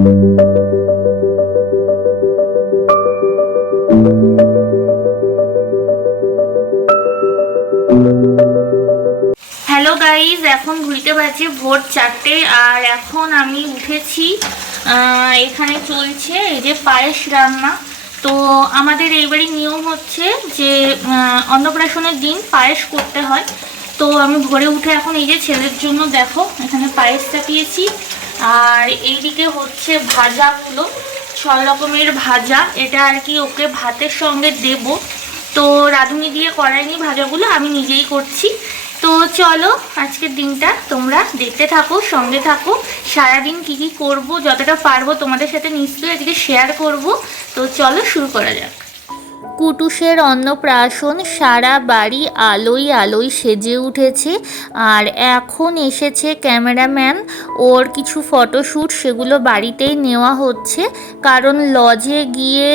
Hello guys, এখন ঘুরতে বাজে ভোর 4টে আর এখন আমি উঠেছি। এখানে চলছে এই যে পায়েস রান্না। তো আমাদের এইবারই নিয়ম হচ্ছে যে অন্নপ্রাশনের দিন পায়েস করতে হয়। তো আমি ভোরে উঠে এখন এই যে ছেলের জন্য দেখো এখানে পায়েস চাপিয়েছি। আর এইদিকে হচ্ছে ভাজাগুলো, 6 রকমের ভাজা। এটা আর কি ওকে ভাতের সঙ্গে দেব। তো রাঁধুনি দিয়ে করাইনি ভাজাগুলো, আমি নিজেই করছি। তো চলো আজকের দিনটা তোমরা দেখতে থাকো, সঙ্গে থাকো। সারাদিন কি কি করব যতটা পারবো তোমাদের সাথে নিশ্চয়ই আজকে শেয়ার করব। তো চলো শুরু করা যাক। কুটুসের অন্নপ্রাশন, সারা বাড়ি আলোয় আলোয় সেজে উঠেছে। আর এখন এসেছে ক্যামেরাম্যান, ওর কিছু ফটোশ্যুট সেগুলো বাড়িতেই নেওয়া হচ্ছে। কারণ লজে গিয়ে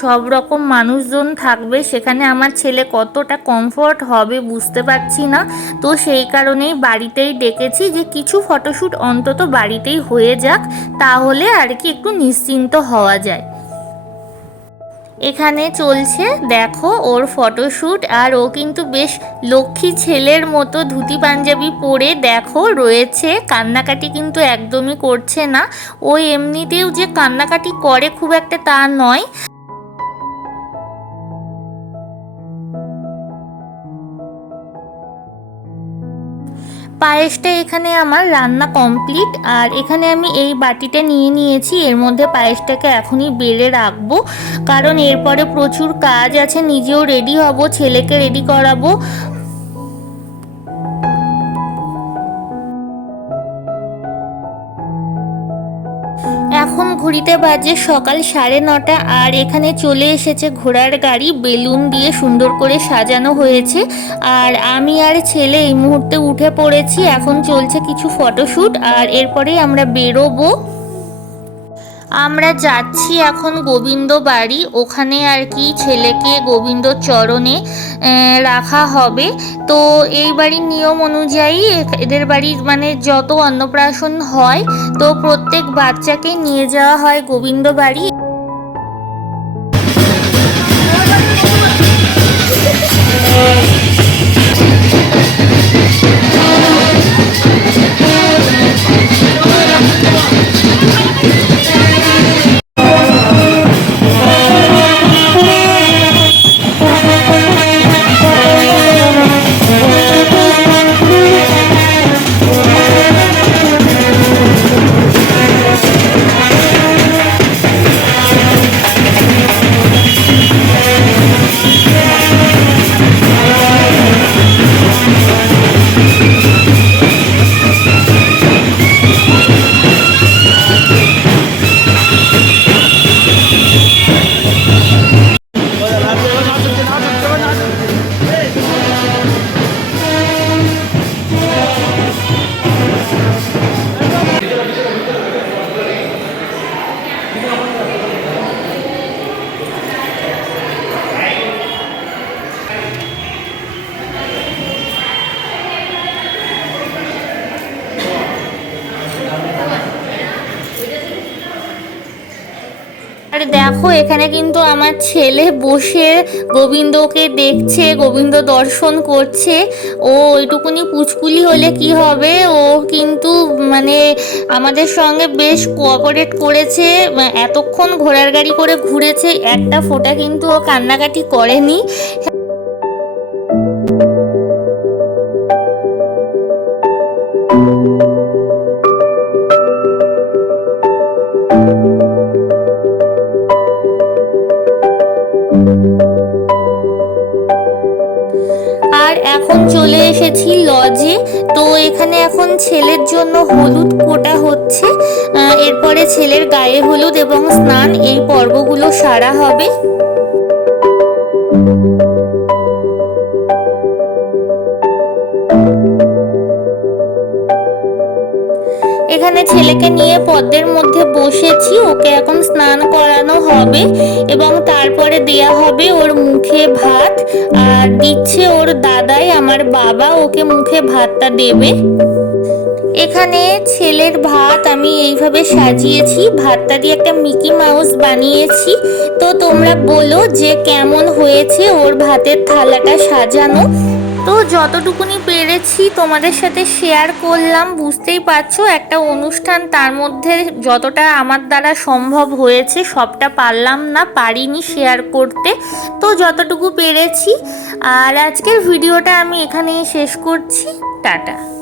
সব রকম মানুষজন থাকবে, সেখানে আমার ছেলে কতটা কমফর্ট হবে বুঝতে পারছি না। তো সেই কারণেই বাড়িতেই ডেকেছি যে কিছু ফটোশ্যুট অন্তত বাড়িতেই হয়ে যাক, তাহলে আর কি একটু নিশ্চিন্ত হওয়া যায়। এখানে চলছে দেখো ওর ফটোশ্যুট। আর ও কিন্তু বেশ লক্ষ্মী ছেলের মতো ধুতি পাঞ্জাবি পরে দেখো রয়েছে, কান্নাকাটি কিন্তু একদমই করছে না। ও এমনিতেও যে কান্নাকাটি করে খুব একটা তা নয়। পায়েসটা এখানে আমার রান্না কমপ্লিট। আর এখানে আমি এই বাটিটা নিয়ে নিয়েছি, এর মধ্যে পায়েসটাকে এখনই বেড়ে রাখবো, কারণ এরপরে প্রচুর কাজ আছে। নিজেও রেডি হব, ছেলেকে রেডি করাবো। এখন ঘুরিতে বাজে সকাল 9:30। আর এখানে চলে এসেছে ঘোড়ার গাড়ি, বেলুন দিয়ে সুন্দর করে সাজানো হয়েছে। আর আমি আর ছেলে এই মুহূর্তে উঠে পড়েছি। এখন চলছে কিছু ফটোশ্যুট আর এরপরেই আমরা বেরোবো। আমরা যাচ্ছি এখন গোবিন্দ বাড়ি, ওখানে আর কি ছেলেকে গোবিন্দ চরণে রাখা হবে। তো এই বাড়ির নিয়ম অনুযায়ী এদের বাড়ির মানে যত অন্নপ্রাশন হয়, তো প্রত্যেক বাচ্চাকে নিয়ে যাওয়া হয় গোবিন্দ বাড়ি। আর দেখো এখানে কিন্তু আমার ছেলে বসে গোবিন্দকে দেখছে, গোবিন্দ দর্শন করছে। ও ওইটুকুনি পুচকুলি হলে কি হবে, ও কিন্তু মানে আমাদের সঙ্গে বেশ কোঅপারেট করেছে। এতক্ষণ ঘোড়ার গাড়ি করে ঘুরেছে, একটা ফোঁটা কিন্তু ও কান্নাকাটি করেনি। আর এখন চলে এসেছি লজে। তো এখানে এখন ছেলের জন্য হলুদ কোটা হচ্ছে। এরপরে ছেলের গায়ে হলুদ এবং স্নান, এই পর্বগুলো সারা হবে। এখানে ছেলেকে নিয়ে পদ্মের মধ্যে বসেছি, ওকে এখন স্নান করানো হবে এবং তারপরে দেয়া হবে ওর মুখে ভাত। আর দিচ্ছে ওর দাদাই, আমার বাবা, ওকে মুখে ভাতটা দেবে। এখানে ছেলের ভাত আমি এইভাবে সাজিয়েছি, ভাতটা দিয়ে একটা মিকি মাউস বানিয়েছি। তো তোমরা বলো যে কেমন হয়েছে ওর ভাতের থালাটা সাজানো। তো যতটুকুনি পেরেছি তোমাদের সাথে শেয়ার করলাম। বুঝতেই পারছো একটা অনুষ্ঠান, তার মধ্যে যতটা আমার দ্বারা সম্ভব হয়েছে সবটা পারলাম না, পারিনি শেয়ার করতে, তো যতটুকু পেরেছি। আর আজকের ভিডিওটা আমি এখানেই শেষ করছি। টাটা।